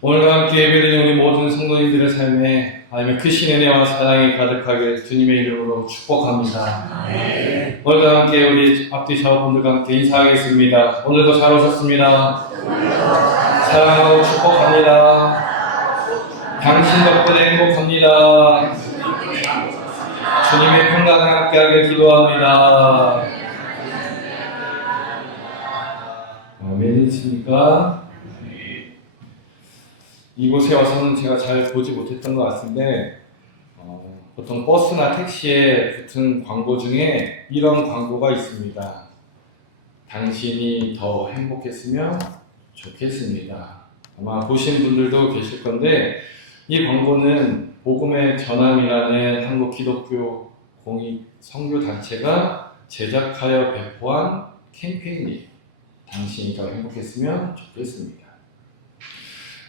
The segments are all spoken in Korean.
오늘과 함께 예배드린 우리 모든 성도님들의 삶에 하나님의 크신 은혜와 사랑이 가득하게 주님의 이름으로 축복합니다. 네. 오늘과 함께 우리 앞뒤 좌우분들과 함께 인사하겠습니다. 오늘도 잘 오셨습니다. 사랑하고 축복합니다. 당신 덕분에 행복합니다. 주님의 평강을 함께하길 기도합니다. 아멘이십니까? 이곳에 와서는 제가 잘 보지 못했던 것 같은데 보통 버스나 택시에 붙은 광고 중에 이런 광고가 있습니다. 당신이 더 행복했으면 좋겠습니다. 아마 보신 분들도 계실 건데 이 광고는 복음의 전함이라는 한국 기독교 공익 선교 단체가 제작하여 배포한 캠페인이에요. 당신이 더 행복했으면 좋겠습니다.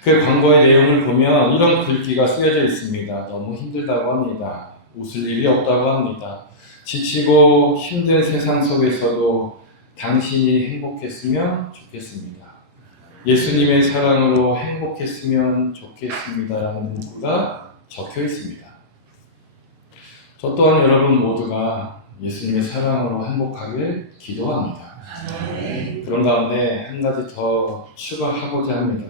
그 광고의 내용을 보면 이런 글귀가 쓰여져 있습니다. 너무 힘들다고 합니다. 웃을 일이 없다고 합니다. 지치고 힘든 세상 속에서도 당신이 행복했으면 좋겠습니다. 예수님의 사랑으로 행복했으면 좋겠습니다. 라는 문구가 적혀 있습니다. 저 또한 여러분 모두가 예수님의 사랑으로 행복하길 기도합니다. 그런 가운데 한 가지 더 추가하고자 합니다.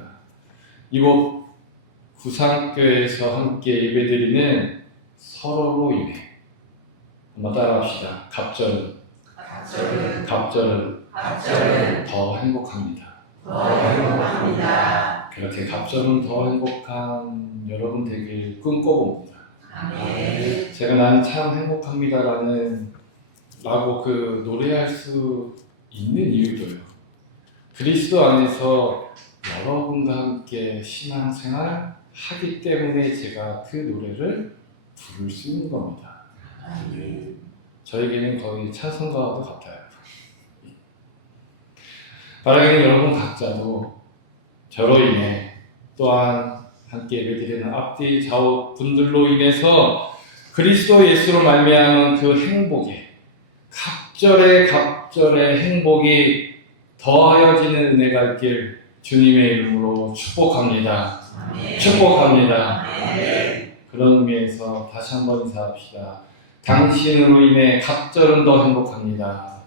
이곳 구상교회에서 함께 예배드리는 서로로 인해 한번 따라합시다. 갑절은 더 행복합니다. 그렇게 갑절은 더 행복한 여러분 되길 꿈꿔봅니다. 아멘. 제가 나는 참 행복합니다라는 라고 노래할 수 있는 이유도요. 그리스도 안에서 여러분과 함께 신앙생활 하기 때문에 제가 그 노래를 부를 수 있는 겁니다. 저에게는 거의 찬송가와도 같아요. 바라기는 여러분 각자도 저로 인해 또한 함께 예배드리는 앞뒤 좌우 분들로 인해서 그리스도 예수로 말미암은 그 행복에 갑절의 행복이 더하여지는 은혜가 있길 주님의 이름으로 축복합니다. 아멘. 축복합니다. 아멘. 그런 의미에서 다시 한번 인사합시다. 당신으로 인해 갑절은 더 행복합니다.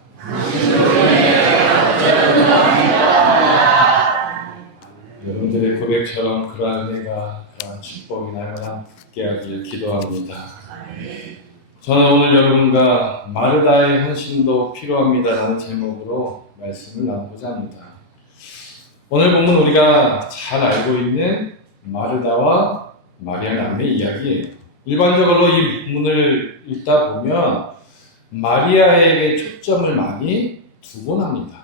여러분들의 고백처럼 그러한 은혜가, 그러한 축복이 날마다 함께하길 기도합니다. 아멘. 저는 오늘 여러분과 마르다의 헌신도 필요합니다라는 제목으로 말씀을 나누고자 합니다. 오늘 보면 우리가 잘 알고 있는 마르다와 마리아 남매의 이야기예요. 일반적으로 이 본문을 읽다 보면 마리아에게 초점을 많이 두곤 합니다.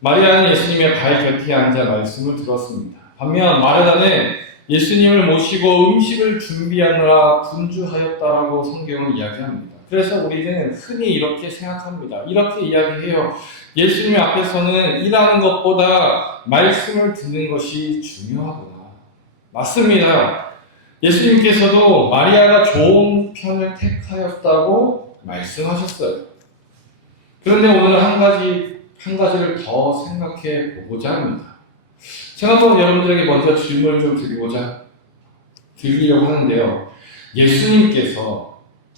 마리아는 예수님의 발 곁에 앉아 말씀을 들었습니다. 반면 마르다는 예수님을 모시고 음식을 준비하느라 분주하였다라고 성경은 이야기합니다. 그래서 우리는 흔히 이렇게 생각합니다. 이렇게 이야기해요. 예수님 앞에서는 일하는 것보다 말씀을 듣는 것이 중요하구나. 맞습니다. 예수님께서도 마리아가 좋은 편을 택하였다고 말씀하셨어요. 그런데 오늘 한 가지를 더 생각해 보고자 합니다. 제가 또 여러분들에게 먼저 질문을 좀 드리려고 하는데요. 예수님께서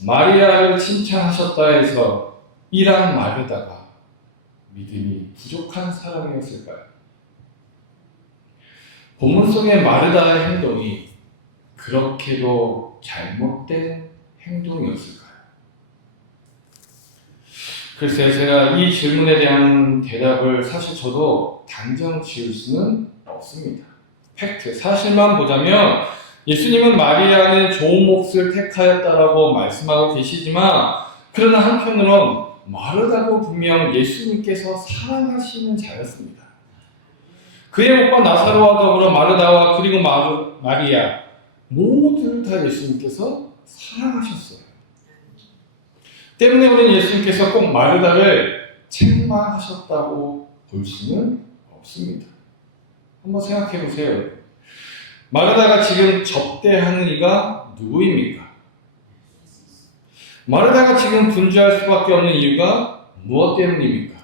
마리아를 칭찬하셨다 해서 이란 마르다가 믿음이 부족한 사람이었을까요? 본문 속의 마르다의 행동이 그렇게도 잘못된 행동이었을까요? 글쎄요, 제가 이 질문에 대한 대답을 사실 저도 단정 지을 수는 없습니다. 팩트, 사실만 보자면 예수님은 마리아는 좋은 몫을 택하였다라고 말씀하고 계시지만 그러나 한편으론 마르다도 분명 예수님께서 사랑하시는 자였습니다. 그의 오빠 나사로와 더불어 마르다와 그리고 마리아 모두를 다 예수님께서 사랑하셨어요. 때문에 우리는 예수님께서 꼭 마르다를 책망하셨다고 볼 수는 없습니다. 한번 생각해 보세요. 마르다가 지금 접대하는 이가 누구입니까? 마르다가 지금 분주할 수밖에 없는 이유가 무엇 때문입니까?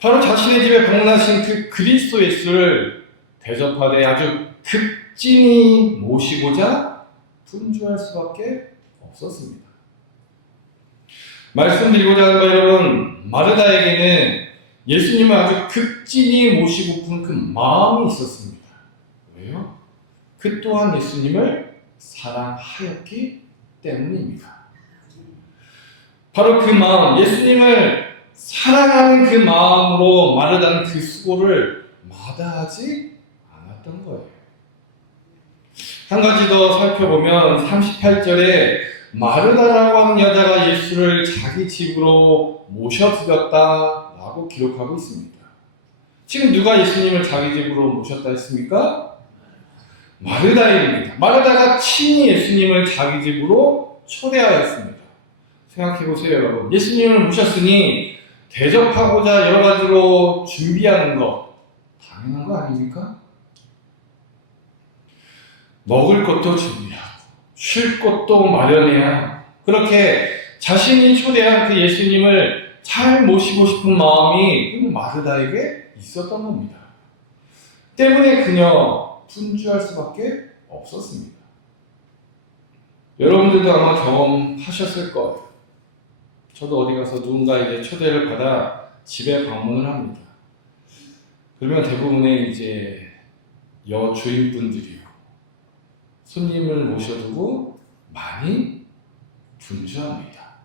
바로 자신의 집에 방문하신 그 그리스도 예수를 대접하되 아주 극진히 모시고자 분주할 수밖에 없었습니다. 말씀드리고자 하는 바 여러분, 마르다에게는 예수님을 아주 극진히 모시고픈 그 마음이 있었습니다. 왜요? 그 또한 예수님을 사랑하였기 때문입니다. 바로 그 마음, 예수님을 사랑하는 그 마음으로 마르다는 그 수고를 마다하지 않았던 거예요. 한 가지 더 살펴보면 38절에 마르다라고 하는 여자가 예수를 자기 집으로 모셔드렸다라고 기록하고 있습니다. 지금 누가 예수님을 자기 집으로 모셨다 했습니까? 마르다입니다. 마르다가 친히 예수님을 자기 집으로 초대하였습니다. 생각해보세요, 여러분. 예수님을 모셨으니 대접하고자 여러 가지로 준비하는 것 당연한 거 아닙니까? 먹을 것도 준비하고 쉴 곳도 마련해야 그렇게 자신이 초대한 그 예수님을 잘 모시고 싶은 마음이 마르다에게 있었던 겁니다. 때문에 그녀 분주할 수밖에 없었습니다. 여러분들도 아마 경험하셨을 거예요. 저도 어디 가서 누군가에게 초대를 받아 집에 방문을 합니다. 그러면 대부분의 이제 여주인분들이요. 손님을 모셔두고 많이 분주합니다.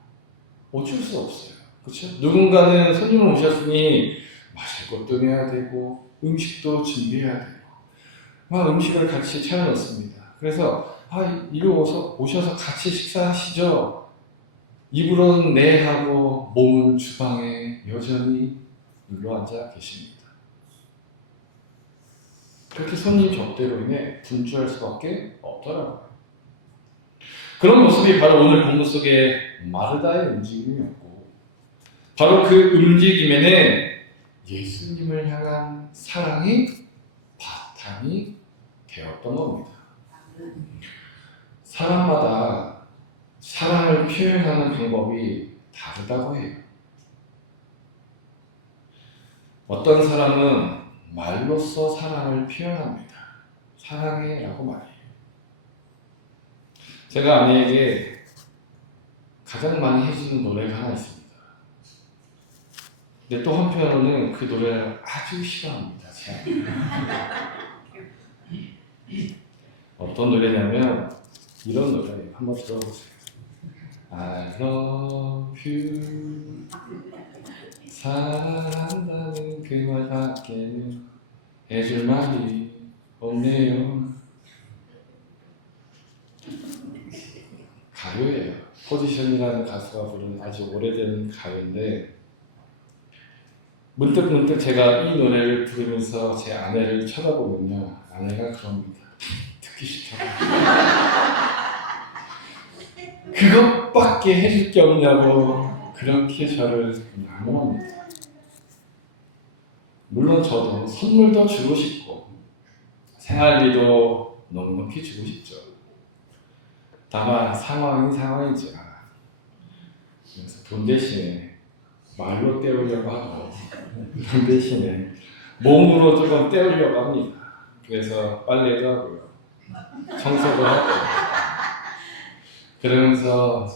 어쩔 수 없어요. 그렇죠? 누군가는 손님을 모셨으니 마실 것도 내야 되고 음식도 준비해야 되고 막 음식을 같이 차려놓습니다. 그래서 이리 오셔서 같이 식사하시죠. 입으로는 네 하고 몸은 주방에 여전히 눌러앉아 계십니다. 그렇게 손님 접대로 인해 분주할 수밖에 없더라고요. 그런 모습이 바로 오늘 본문 속의 마르다의 움직임이었고 바로 그 움직임에는 예수님을 향한 사랑이 바탕이 되었던 겁니다. 사람마다 사랑을 표현하는 방법이 다르다고 해요. 어떤 사람은 말로써 사랑을 표현합니다. 사랑해 라고 말해요. 제가 아내에게 가장 많이 해주는 노래가 하나 있습니다. 근데 또 한편으로는 그 노래를 아주 싫어합니다. 어떤 노래냐면 이런 노래예요. 한번 들어보세요. I love you 사랑한다는 그 말밖에는 해줄 말이 없네요. 가요예요. 포지션이라는 가수가 부른 아주 오래된 가요인데 문득 제가 이 노래를 부르면서 제 아내를 쳐다보면요. 아내가 그럽니다. 듣기 싫다고. 그것밖에 해줄 게 없냐고 그렇게 저를 양호합니다. 물론 저도 선물도 주고 싶고 생활비도 넉넉히 주고 싶죠. 다만 상황이 상황이죠. 그래서 돈 대신에 말로 때우려고 하고 돈 대신에 몸으로 조금 때우려고 합니다. 그래서 빨래도 하고요. 청소도 하고 그러면서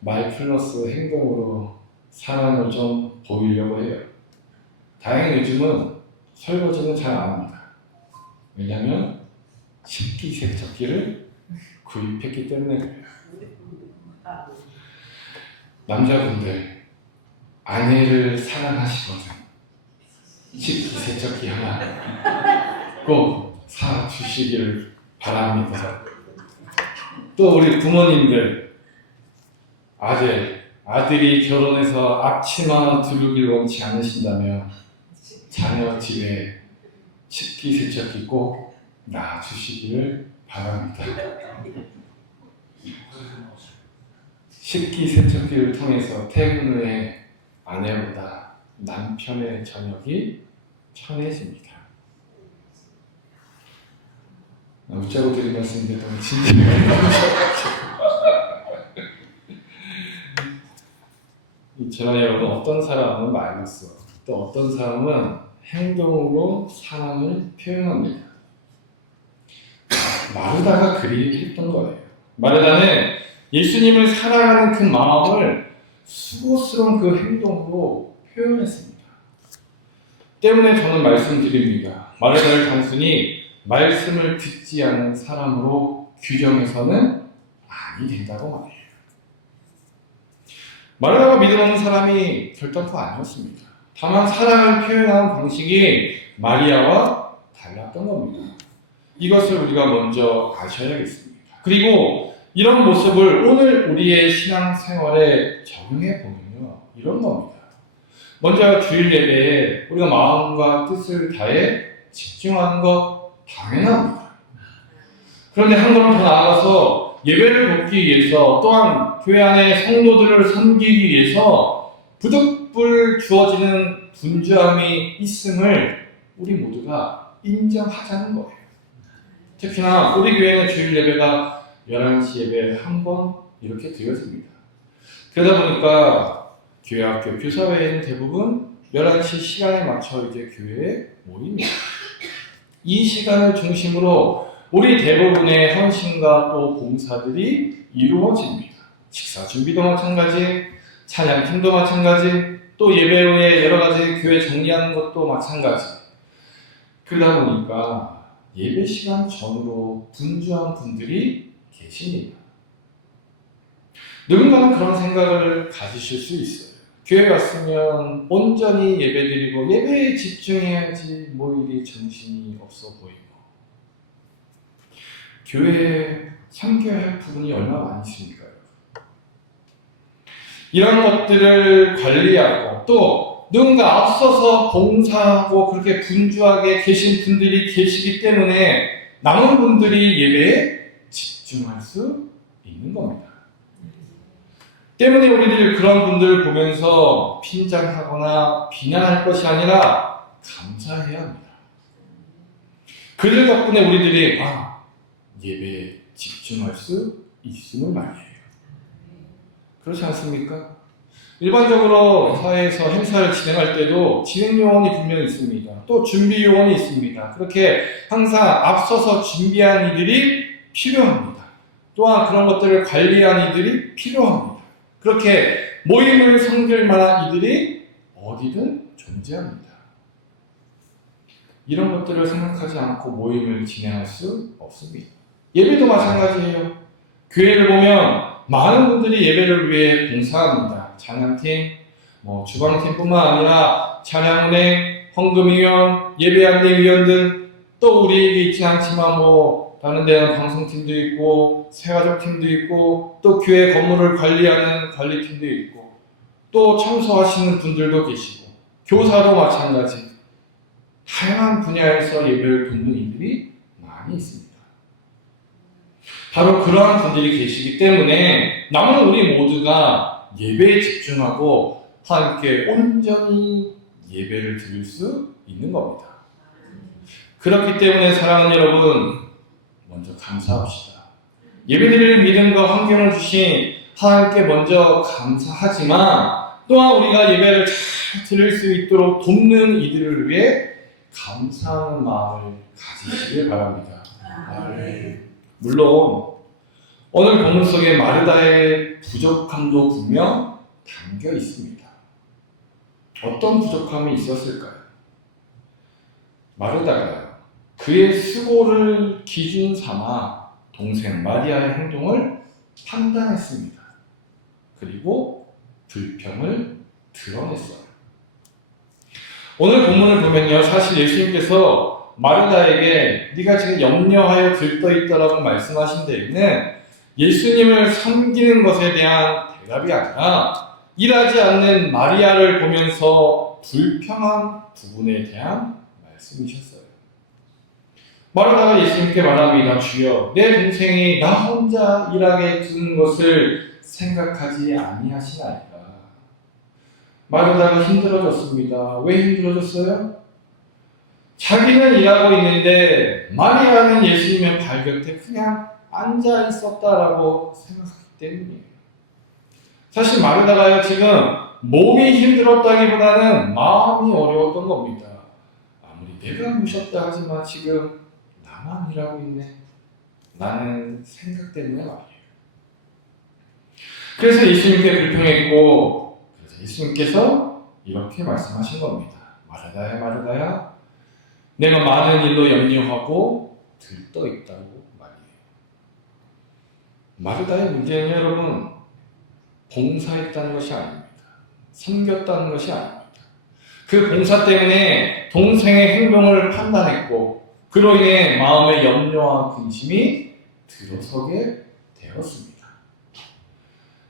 말 플러스 행동으로 사랑을 좀 보이려고 해요. 다행히 요즘은 설거지는 잘 안 합니다. 왜냐하면 식기세척기를 구입했기 때문에 그래요. 남자분들 아내를 사랑하시거든 식기세척기 하나 꼭 사주시기를 바랍니다. 또 우리 부모님들 아들이 결혼해서 앞치마 두르기를 원치 않으신다면 자녀 집에 식기세척기 꼭 놔주시기를 바랍니다. 식기세척기를 통해서 퇴근 후에 아내보다 남편의 저녁이 편해집니다. 웃자고 드린 말씀인데 너무 진지하게 저는 여러분 어떤 사람은 말로써 또 어떤 사람은 행동으로 사랑을 표현합니다. 마르다가 그리 했던 거예요. 마르다는 예수님을 사랑하는 그 마음을 수고스러운 그 행동으로 표현했습니다. 때문에 저는 말씀드립니다. 마르다를 단순히 말씀을 듣지 않는 사람으로 규정해서는 아니 된다고 말해요. 마르다가 믿음 없는 사람이 결단코 아니었습니다. 다만 사랑을 표현하는 방식이 마리아와 달랐던 겁니다. 이것을 우리가 먼저 아셔야겠습니다. 그리고 이런 모습을 오늘 우리의 신앙생활에 적용해 보면요, 이런 겁니다. 먼저 주일 예배에 우리가 마음과 뜻을 다해 집중하는 것 당연합니다. 그런데 한 걸음 더 나아가서 예배를 돕기 위해서, 또한 교회 안에 성도들을 섬기기 위해서 부득불 주어지는 분주함이 있음을 우리 모두가 인정하자는 거예요. 특히나 우리 교회는 주일 예배가 11시 예배에 한 번 이렇게 드려집니다. 그러다 보니까 교회 학교 교사회는 대부분 11시 시간에 맞춰 이제 교회에 모입니다. 이 시간을 중심으로 우리 대부분의 헌신과 또 봉사들이 이루어집니다. 식사 준비도 마찬가지, 찬양팀도 마찬가지, 또 예배 후에 여러 가지 교회 정리하는 것도 마찬가지. 그러다 보니까 예배 시간 전으로 분주한 분들이 계십니다. 누군가는 그런 생각을 가지실 수 있어요. 교회 왔으면 온전히 예배드리고 예배에 집중해야지 뭐 이리 정신이 없어 보이고, 교회에 섬겨야 할 부분이 얼마나 많이 있습니까? 이런 것들을 관리하고 또 누군가 앞서서 봉사하고 그렇게 분주하게 계신 분들이 계시기 때문에 남은 분들이 예배에 집중할 수 있는 겁니다. 때문에 우리들이 그런 분들을 보면서 핀잔하거나 비난할 것이 아니라 감사해야 합니다. 그들 덕분에 우리들이 예배에 집중할 수 있음을 말이에요. 그렇지 않습니까? 일반적으로 사회에서 행사를 진행할 때도 진행 요원이 분명히 있습니다. 또 준비 요원이 있습니다. 그렇게 항상 앞서서 준비한 이들이 필요합니다. 또한 그런 것들을 관리한 이들이 필요합니다. 그렇게 모임을 섬길 만한 이들이 어디든 존재합니다. 이런 것들을 생각하지 않고 모임을 진행할 수 없습니다. 예배도 마찬가지예요. 교회를 보면 많은 분들이 예배를 위해 봉사합니다. 찬양팀, 주방팀뿐만 아니라 찬양은행, 헌금위원, 예배안내위원 등, 또 우리에게 있지 않지만 다른 데는 방송팀도 있고 세가족팀도 있고 또 교회 건물을 관리하는 관리팀도 있고 또 청소하시는 분들도 계시고 교사도 마찬가지, 다양한 분야에서 예배를 돕는 이들이 많이 있습니다. 바로 그러한 분들이 계시기 때문에 남은 우리 모두가 예배에 집중하고 함께 온전히 예배를 드릴 수 있는 겁니다. 그렇기 때문에 사랑하는 여러분, 먼저 감사합시다. 예배드릴 믿음과 환경을 주신 하나님께 먼저 감사하지만, 또한 우리가 예배를 잘 드릴 수 있도록 돕는 이들을 위해 감사하는 마음을 가지시길 바랍니다. 물론 오늘 본문 속에 마르다의 부족함도 분명 담겨 있습니다. 어떤 부족함이 있었을까요? 마르다가 그의 수고를 기준 삼아 동생 마리아의 행동을 판단했습니다. 그리고 불평을 드러냈어요. 오늘 본문을 보면요, 사실 예수님께서 마르다에게 네가 지금 염려하여 들떠있다라고 말씀하신 데에는 예수님을 섬기는 것에 대한 대답이 아니라 일하지 않는 마리아를 보면서 불평한 부분에 대한 말씀이셨어요. 마르다가 예수님께 말합니다. 주여, 내 동생이 나 혼자 일하게 두는 것을 생각하지 아니하시나이까. 마르다가 힘들어졌습니다. 왜 힘들어졌어요? 자기는 일하고 있는데 마리아는 예수님의 발 곁에 그냥 앉아 있었다라고 생각하기 때문이에요. 사실 마르다가요, 지금 몸이 힘들었다기보다는 마음이 어려웠던 겁니다. 아무리 내가 무섭다 하지만 지금 나만 일하고 있네. 나는 생각 때문에 말이에요. 그래서 예수님께 불평했고, 그래서 예수님께서 이렇게 말씀하신 겁니다. 마르다야, 마르다야, 내가 많은 일로 염려하고 들떠 있다고 말이에요. 마르다의 문제는 여러분, 봉사했다는 것이 아닙니다. 섬겼다는 것이 아닙니다. 그 봉사 때문에 동생의 행동을 판단했고, 그로 인해 마음에 염려와 근심이 들어서게 되었습니다.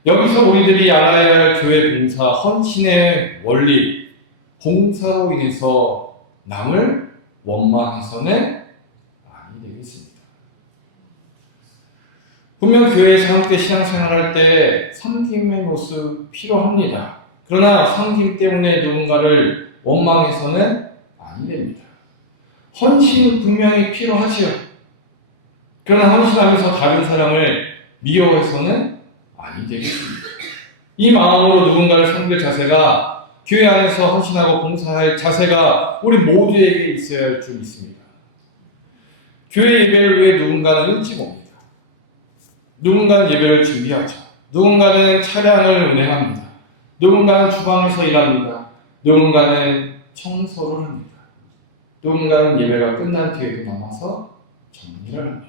여기서 우리들이 알아야 할 교회 봉사, 헌신의 원리, 봉사로 인해서 남을 원망해서는 아니 되겠습니다. 분명 교회에서 함께 신앙생활할 때 섬김의 모습 필요합니다. 그러나 섬김 때문에 누군가를 원망해서는 아니 됩니다. 헌신은 분명히 필요하지요. 그러나 헌신하면서 다른 사람을 미워해서는 아니 되겠습니다. 이 마음으로 누군가를 섬길 자세가, 교회 안에서 헌신하고 봉사할 자세가 우리 모두에게 있어야 할 줄 믿습니다. 교회 예배를 위해 누군가는 일찍 옵니다. 누군가는 예배를 준비하죠. 누군가는 차량을 운행합니다. 누군가는 주방에서 일합니다. 누군가는 청소를 합니다. 누군가는 예배가 끝난 뒤에도 남아서 정리를 합니다.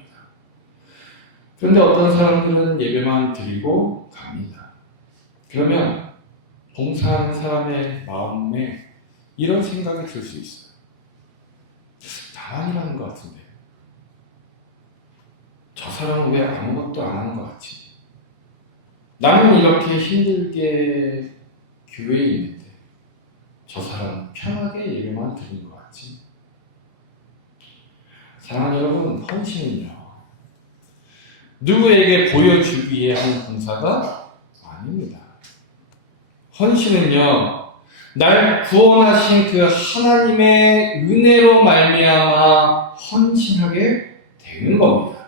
그런데 어떤 사람들은 예배만 드리고 갑니다. 그러면 봉사하는 사람의 마음에 이런 생각이 들 수 있어요. 나만 일하는 것 같은데, 저 사람은 왜 아무것도 안 하는 것 같지? 나는 이렇게 힘들게 교회에 있는데 저 사람은 편하게 예배만 드리는 것 같지? 사랑하는 여러분, 헌신은요, 누구에게 보여주기 위해 하는 봉사가 아닙니다. 헌신은요, 날 구원하신 그 하나님의 은혜로 말미암아 헌신하게 되는 겁니다.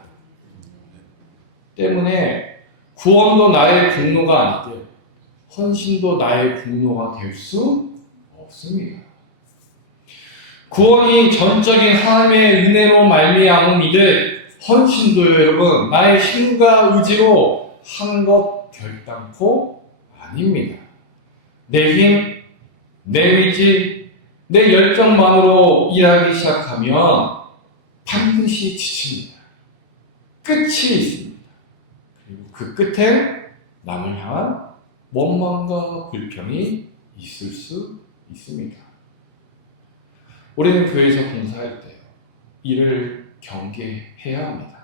때문에 구원도 나의 공로가 아니되 헌신도 나의 공로가 될 수 없습니다. 구원이 전적인 하나님의 은혜로 말미암음이듯 헌신도 여러분 나의 힘과 의지로 하는 것 결단코 아닙니다. 내 힘, 내 의지, 내 열정만으로 일하기 시작하면 반드시 지칩니다. 끝이 있습니다. 그리고 그 끝에 남을 향한 원망과 불평이 있을 수 있습니다. 우리는 교회에서 봉사할 때 이를 경계해야 합니다.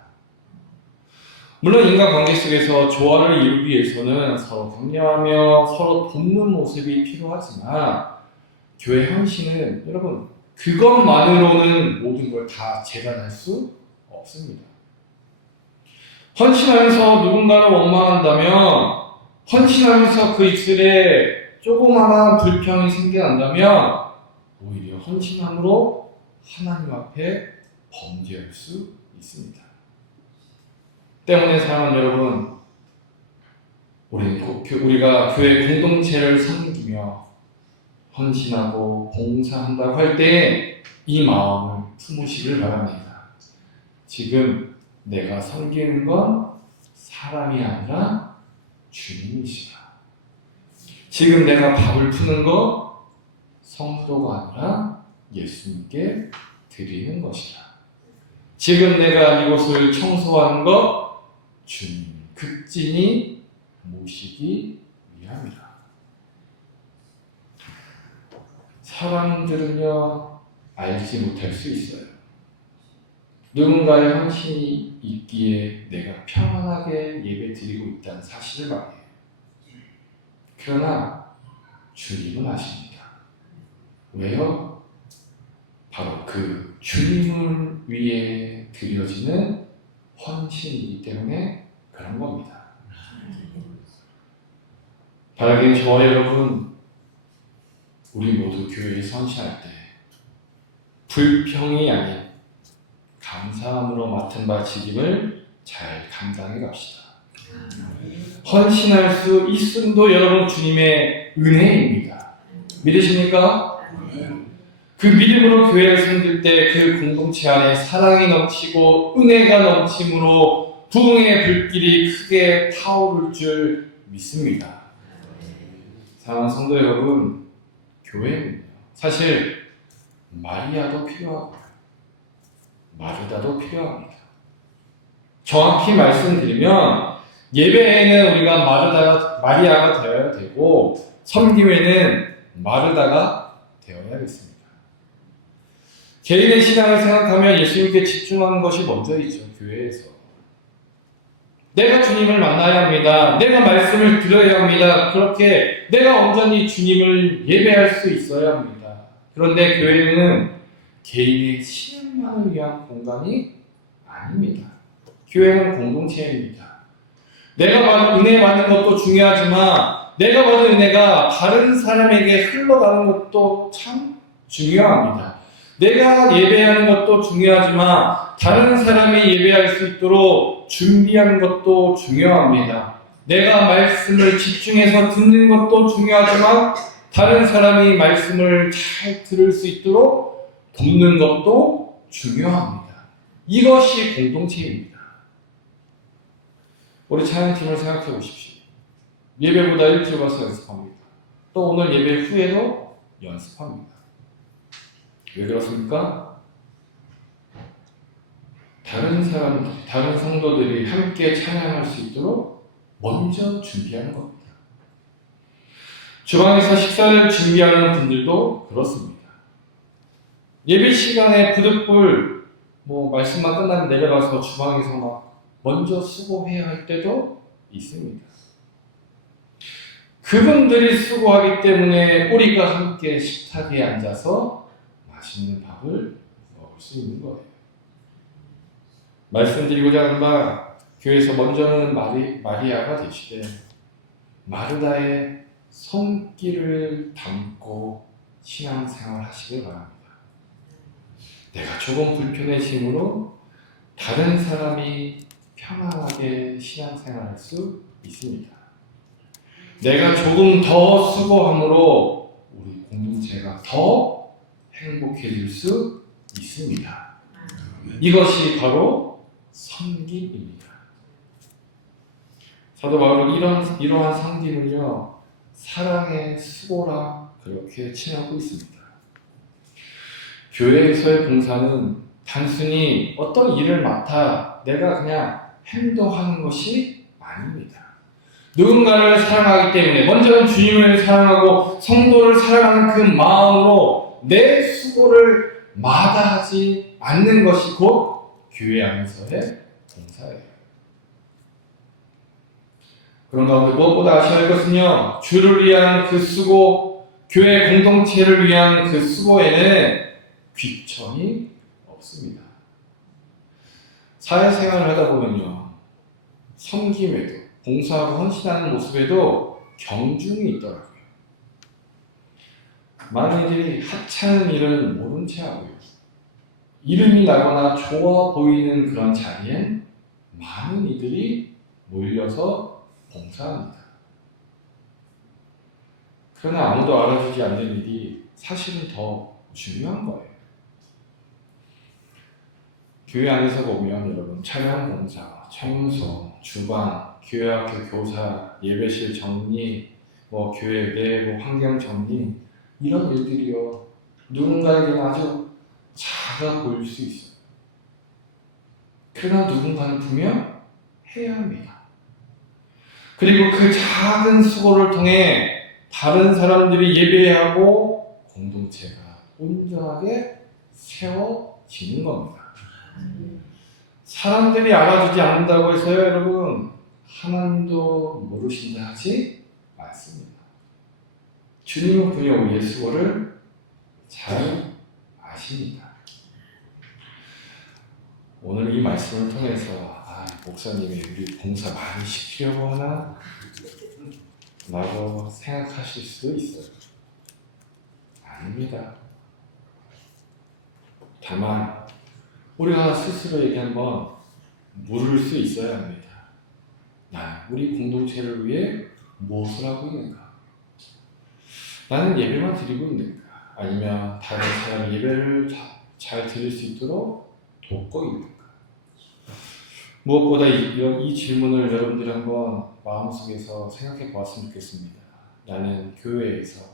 물론 인간관계 속에서 조화를 이루기 위해서는 서로 격려하며 서로 돕는 모습이 필요하지만 교회 헌신은 여러분 그것만으로는 모든 걸 다 재단할 수 없습니다. 헌신하면서 누군가를 원망한다면, 헌신하면서 그 입술에 조그마한 불평이 생겨난다면 오히려 헌신함으로 하나님 앞에 범죄할 수 있습니다. 때문에 사랑하는 여러분, 우리가 교회 공동체를 섬기며 헌신하고 봉사한다고 할 때 이 마음을 품으시길 바랍니다. 지금 내가 섬기는 건 사람이 아니라 주님이시다. 지금 내가 밥을 푸는 거 성도가 아니라 예수님께 드리는 것이다. 지금 내가 이곳을 청소하는 것 주님 극진히 모시기 위함이다. 사람들은요 알지 못할 수 있어요. 누군가의 헌신이 있기에 내가 평안하게 예배 드리고 있다는 사실을 말해요. 그러나 주님은 아십니다. 왜요? 바로 그 주님을 위해 드려지는 헌신이기 때문에 그런 겁니다. 바라기는 저와 여러분, 우리 모두 교회에서 헌신할 때 불평이 아닌 감사함으로 맡은 바 책임을 잘 감당해 갑시다. 헌신할 수 있음도 여러분 주님의 은혜입니다. 믿으십니까? 그 믿음으로 교회를 섬길 때 그 공동체 안에 사랑이 넘치고 은혜가 넘침으로 부흥의 불길이 크게 타오를 줄 믿습니다. 사랑하는 성도 여러분, 교회는요, 사실 마리아도 필요하고 마르다도 필요합니다. 정확히 말씀드리면 예배에는 우리가 마리아가 되어야 되고 섬김에는 마르다가 되어야겠습니다. 개인의 신앙을 생각하면 예수님께 집중하는 것이 먼저이죠. 교회에서 내가 주님을 만나야 합니다. 내가 말씀을 들어야 합니다. 그렇게 내가 온전히 주님을 예배할 수 있어야 합니다. 그런데 교회는 개인의 신앙만을 위한 공간이 아닙니다. 교회는 공동체입니다. 내가 은혜 받는 것도 중요하지만 내가 받은 은혜가 다른 사람에게 흘러가는 것도 참 중요합니다. 내가 예배하는 것도 중요하지만 다른 사람이 예배할 수 있도록 준비하는 것도 중요합니다. 내가 말씀을 집중해서 듣는 것도 중요하지만 다른 사람이 말씀을 잘 들을 수 있도록 돕는 것도 중요합니다. 이것이 공동체입니다. 우리 찬양팀을 생각해 보십시오. 예배보다 일찍 와서 연습합니다. 또 오늘 예배 후에도 연습합니다. 왜 그렇습니까? 다른 성도들이 함께 찬양할 수 있도록 먼저 준비하는 겁니다. 주방에서 식사를 준비하는 분들도 그렇습니다. 예배 시간에 부득불 말씀만 끝나면 내려가서 주방에서 막 먼저 수고해야 할 때도 있습니다. 그분들이 수고하기 때문에 우리가 함께 식탁에 앉아서 맛있는 밥을 먹을 수 있는 거예요. 말씀드리고자 하는 바, 교회에서 먼저는 마리아가 되시되 마르다의 손길을 담고 신앙생활 하시길 바랍니다. 내가 조금 불편해짐으로 다른 사람이 편안하게 신앙생활할 수 있습니다. 내가 조금 더 수고함으로 우리 공동체가 더 행복해질 수 있습니다. 이것이 바로 섬김입니다. 사도 바울은 이러한 섬김을요, 사랑의 수고라 그렇게 칭하고 있습니다. 교회에서의 봉사는 단순히 어떤 일을 맡아 내가 그냥 행동하는 것이 아닙니다. 누군가를 사랑하기 때문에 먼저는 주님을 사랑하고 성도를 사랑하는 그 마음으로 내 수고를 마다하지 않는 것이 곧 교회 안에서의 봉사예요. 그런 가운데 무엇보다 아셔야 할 것은요, 주를 위한 그 수고, 교회 공동체를 위한 그 수고에는 귀천이 없습니다. 사회생활을 하다 보면요, 섬김에도 봉사하고 헌신하는 모습에도 경중이 있더라고요. 많은 이들이 하찮은 일은 모른 채 하고요. 이름이 나거나 좋아 보이는 그런 자리엔 많은 이들이 몰려서 봉사합니다. 그러나 아무도 알아주지 않는 일이 사실은 더 중요한 거예요. 교회 안에서 보면 여러분, 찬양 봉사, 청소, 주방, 교회학교 교사, 예배실 정리, 교회 내 환경 정리, 이런 일들이요, 누군가에게는 아주 작아 보일 수 있어요. 그러나 누군가는 분명 해야 합니다. 그리고 그 작은 수고를 통해 다른 사람들이 예배하고 공동체가 온전하게 세워지는 겁니다. 사람들이 알아주지 않는다고 해서요, 여러분, 하나님도 모르신다 하지 않습니다. 주님은 분명 우리의 수고를 잘 아십니다. 오늘 이 말씀을 통해서 목사님이 우리 봉사 많이 시키려고 하나? 라고 생각하실 수도 있어요. 아닙니다. 다만 우리가 스스로에게 한번 물을 수 있어야 합니다. 나는 우리 공동체를 위해 무엇을 하고 있는가? 나는 예배만 드리고 있는가? 아니면 다른 사람이 예배를 잘 드릴 수 있도록 돕고 있는가? 무엇보다 이 질문을 여러분들이 한번 마음속에서 생각해 보았으면 좋겠습니다. 나는 교회에서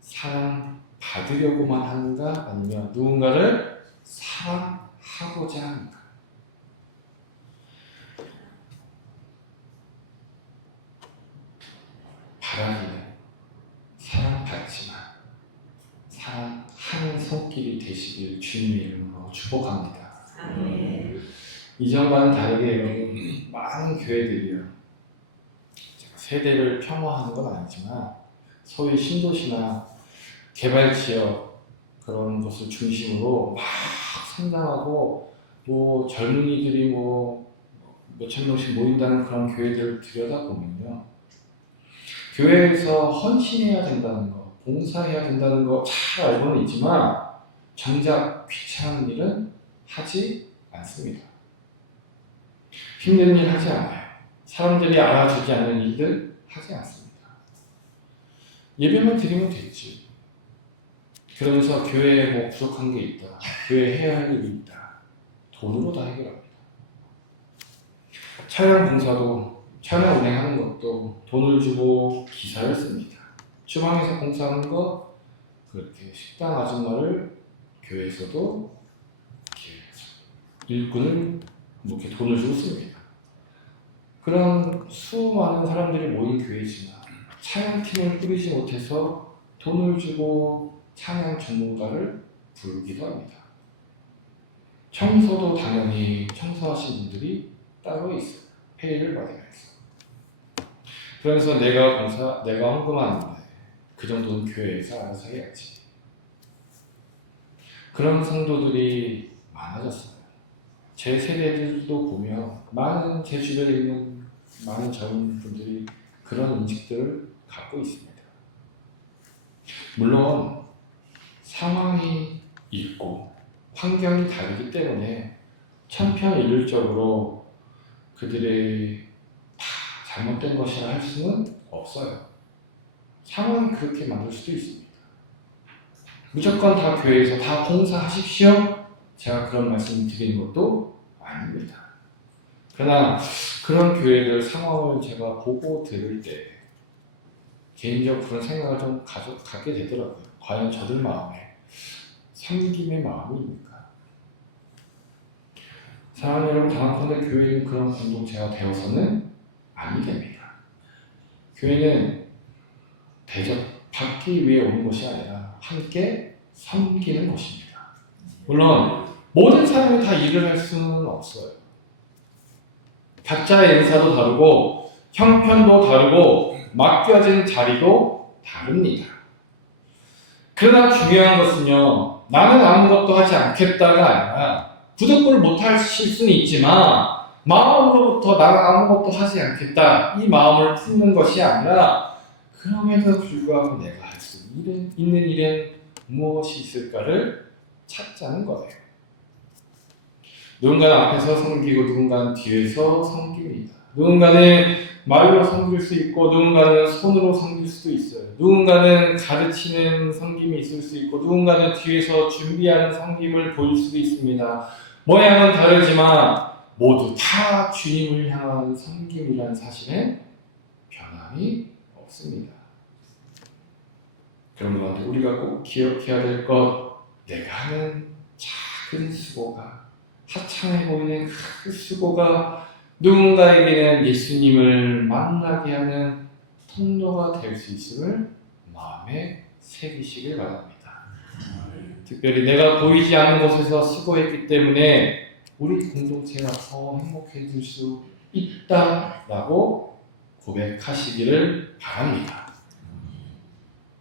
사랑받으려고만 하는가? 아니면 누군가를 사랑하고자 하는가? 바라기는 사랑받지만 사랑하는 손길이 되시길 주님의 이름으로 축복합니다. 이전과는 다르게 여러분, 많은 교회들이요, 세대를 폄하하는 건 아니지만 소위 신도시나 개발지역 그런 곳을 중심으로 막 성장하고 뭐 젊은이들이 뭐 몇천 명씩 모인다는 그런 교회들을 들여다보면요, 교회에서 헌신해야 된다는 거, 봉사해야 된다는 거 잘 알고는 있지만 정작 귀찮은 일은 하지 않습니다. 힘든 일 하지 않아요. 사람들이 알아주지 않는 일들 하지 않습니다. 예배만 드리면 됐지. 그러면서 교회에 뭐 부족한 게 있다, 교회에 해야 할 일이 있다, 돈으로 다 해결합니다. 차량 봉사도, 차량 운행하는 것도 돈을 주고 기사를 씁니다. 주방에서 봉사하는 거, 그렇게 식당 아줌마를 교회에서도 일꾼을 이렇게 돈을 주고 씁니다. 그런 수많은 사람들이 모인 교회지만 찬양팀을 꾸리지 못해서 돈을 주고 찬양 전문가를 부르기도 합니다. 청소도 당연히 청소하신 분들이 따로 있어요. 페이를 받아야죠. 그래서 내가 헌금하는데 그 정도는 교회에서 알아서 해야지. 그런 성도들이 많아졌어요. 제 세대들도 보면 많은 제 주변에 있는 많은 젊은 분들이 그런 인식들을 갖고 있습니다. 물론 상황이 있고 환경이 다르기 때문에 천편일률적으로 그들의 다 잘못된 것이라 할 수는 없어요. 상황이 그렇게 만들 수도 있습니다. 무조건 다 교회에서 다 봉사하십시오, 제가 그런 말씀 드리는 것도 아닙니다. 그러나 그런 교회들 상황을 제가 보고 들을 때 개인적으로 그런 생각을 좀 갖게 되더라고요. 과연 저들 마음에 섬김의 마음입니까? 사랑하는 여러분, 단언컨대 교회는 그런 공동체가 되어서는 아니 됩니다. 교회는 대접받기 위해 오는 것이 아니라 함께 섬기는 것입니다. 물론 모든 사람이 다 일을 할 수는 없어요. 각자의 은사도 다르고 형편도 다르고 맡겨진 자리도 다릅니다. 그러나 중요한 것은요, 나는 아무것도 하지 않겠다가 아니라 부득불 못하실 수는 있지만 마음으로부터 나는 아무것도 하지 않겠다, 이 마음을 품는 것이 아니라 그럼에도 불구하고 내가 할 수 있는 일은 무엇이 있을까를 찾자는 거예요. 누군가는 앞에서 섬기고 누군가는 뒤에서 섬깁니다. 누군가는 말로 섬길 수 있고 누군가는 손으로 섬길 수도 있어요. 누군가는 가르치는 섬김이 있을 수 있고 누군가는 뒤에서 준비하는 섬김을 보일 수도 있습니다. 모양은 다르지만 모두 다 주님을 향한 섬김이라는 사실에 변함이 없습니다. 그러므로 우리가 꼭 기억해야 될 것, 내가 하는 작은 수고가, 하찮아 보이는 큰 수고가 누군가에게는 예수님을 만나게 하는 통로가 될 수 있음을 마음에 새기시길 바랍니다. 특별히 내가 보이지 않는 곳에서 수고했기 때문에 우리 공동체가 더 행복해질 수 있다라고 고백하시기를 바랍니다.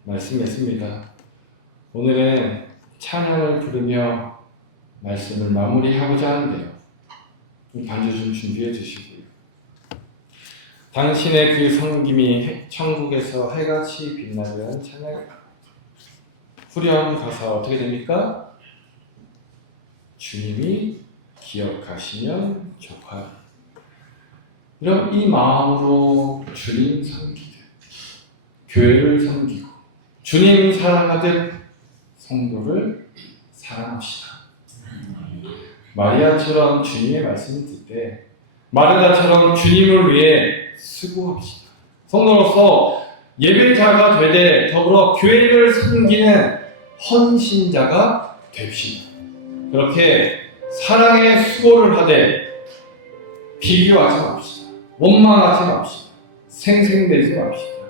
말씀했습니다. 오늘은 찬양을 부르며 말씀을 마무리하고자 하는데요. 반주 좀 준비해 주시고요. 당신의 그 섬김이 천국에서 해같이 빛나는 찬양. 후렴 가사 어떻게 됩니까? 주님이 기억하시면 좋아요. 이 마음으로 주님 섬기듯 교회를 섬기고 주님 사랑하듯 성도를 사랑합시다. 마리아처럼 주님의 말씀을 듣되 마르다처럼 주님을 위해 수고합시다. 성도로서 예배자가 되되 더불어 교회를 섬기는 헌신자가 됩시다. 그렇게 사랑의 수고를 하되 비교하지 맙시다. 원망하지 맙시다. 생생되지 맙시다.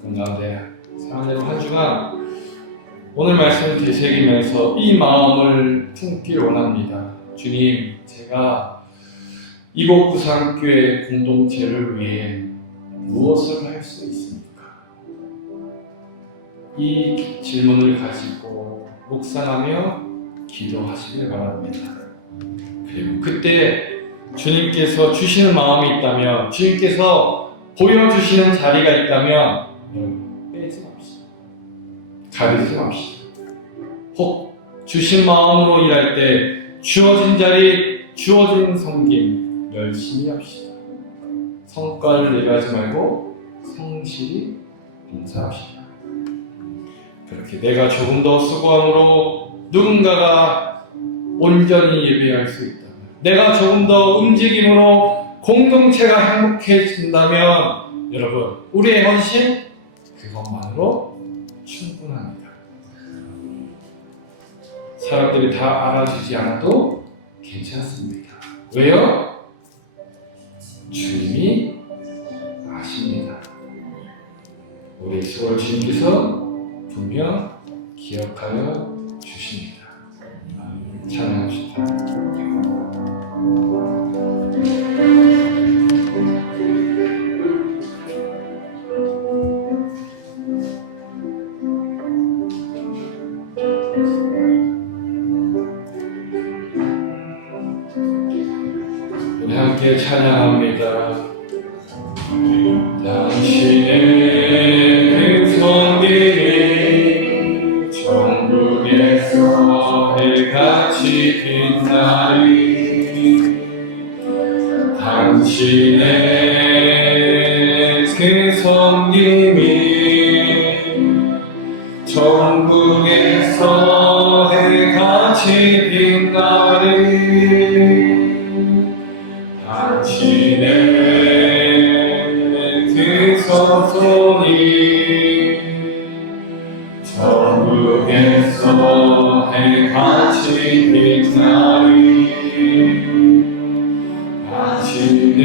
그런 가운데 사랑대로 한 주간 오늘 말씀을 되새기면서 이 마음을 품길 원합니다. 주님, 제가 이곳 부산교회 공동체를 위해 무엇을 할 수 있습니까? 이 질문을 가지고 묵상하며 기도하시길 바랍니다. 그리고 그때 주님께서 주시는 마음이 있다면, 주님께서 보여주시는 자리가 있다면 빼지 맙시다. 가리지 맙시다. 혹 주신 마음으로 일할 때 주어진 자리, 주어진 섬김 열심히 합시다. 성과를 내려하지 말고 성실히 봉사합시다. 그렇게 내가 조금 더 수고함으로 누군가가 온전히 예배할 수 있다면, 내가 조금 더 움직임으로 공동체가 행복해진다면 여러분, 우리의 헌신 그것만으로 충분합니다. 사람들이 다 알아주지 않아도 괜찮습니다. 왜요? 주님이 아십니다. 우리 수월 주님께서 분명 기억하여 주십니다. 찬양합시다. 우리 함께 찬양합니다. 당신의 성길이 천국에서 해같이 빛나리. 당신의 그 섬김이 천국에서 해같이 빛나리. 당신의 그 손이 천국에서 해같이 빛나리. 당신의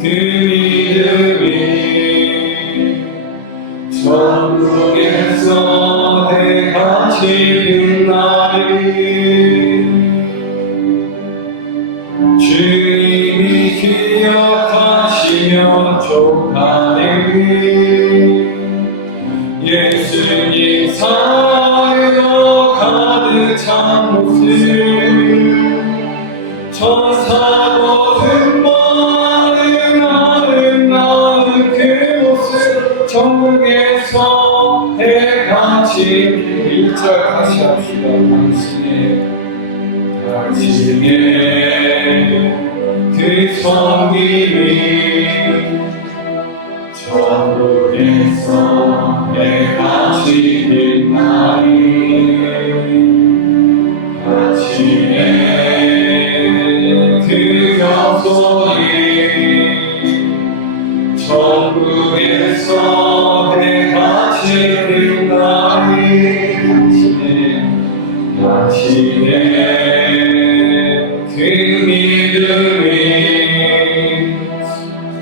그 믿음이 천국에서 해같이 빛나리. 주님이 기억하시면 족하리. 예수님 사랑으로 가득 찬 모습, 천사보다 많은 아름다운 그 모습, 천국에서 해같이 1절 같이 합시다. 당신의 그 섬김이 천국에서 해같이 빛나리. 당신의 그 경소리 천국에서 해같이 빛나리. 당신의 그 믿음이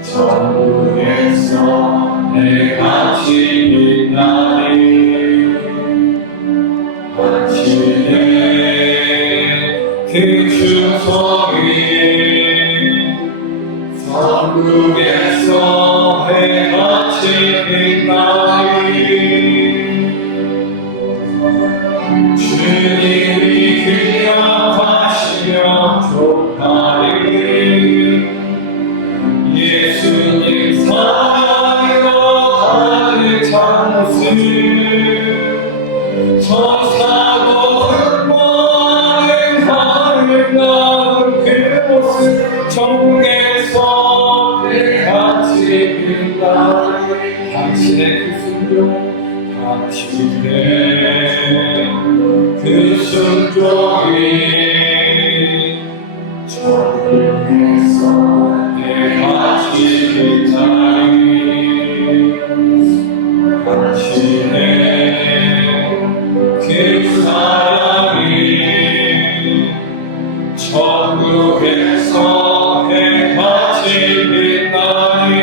천국에서 해같이 빛나리. 당신의 그 주소위 천국에서 해같이 빛나리. 주님이 기억하시면 족하리. 예수님 사랑으로 가득 찬 모습, 천사보다 많은 아름다운 그 모습, 천국에서 해같이 빛나리. 당신의 당신의 그 순종이 저에게서 해같이 빛나리 당신의 그 사랑이 천국에서 해같이 빛나리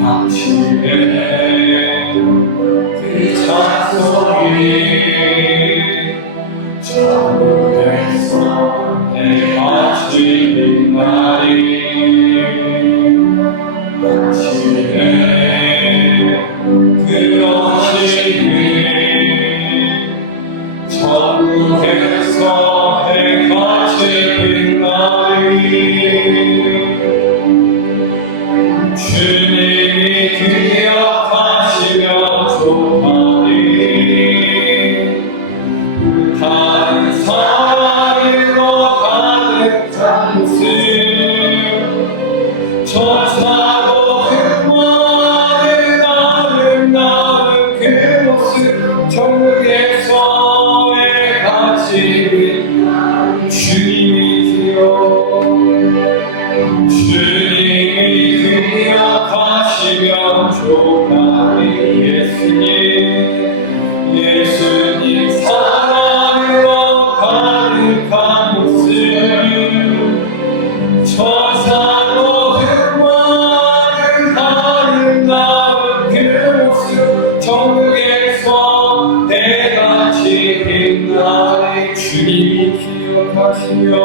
당신의 그 찬송이 천국에서 해같이 빛나리 당신의 그러심이 천국에서 해같이 빛나리 주님이 기억하시며 좋아하리 다른 사랑으로 가득 찬 모습 천사로 흠모하는 아름다운 그 모습 천국에서 해같이 주님이시여 주님이 기억하시며 좋아하리 예수님 사랑으로 가득한 모습 천사로 흠모하는 아름다운 그 모습 천국에서 해같이 빛나리 주님이 기억하시며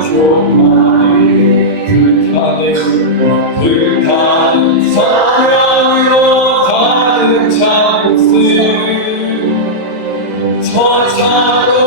좋아하리 불타는 사랑으로 가득 찬 모습 천사로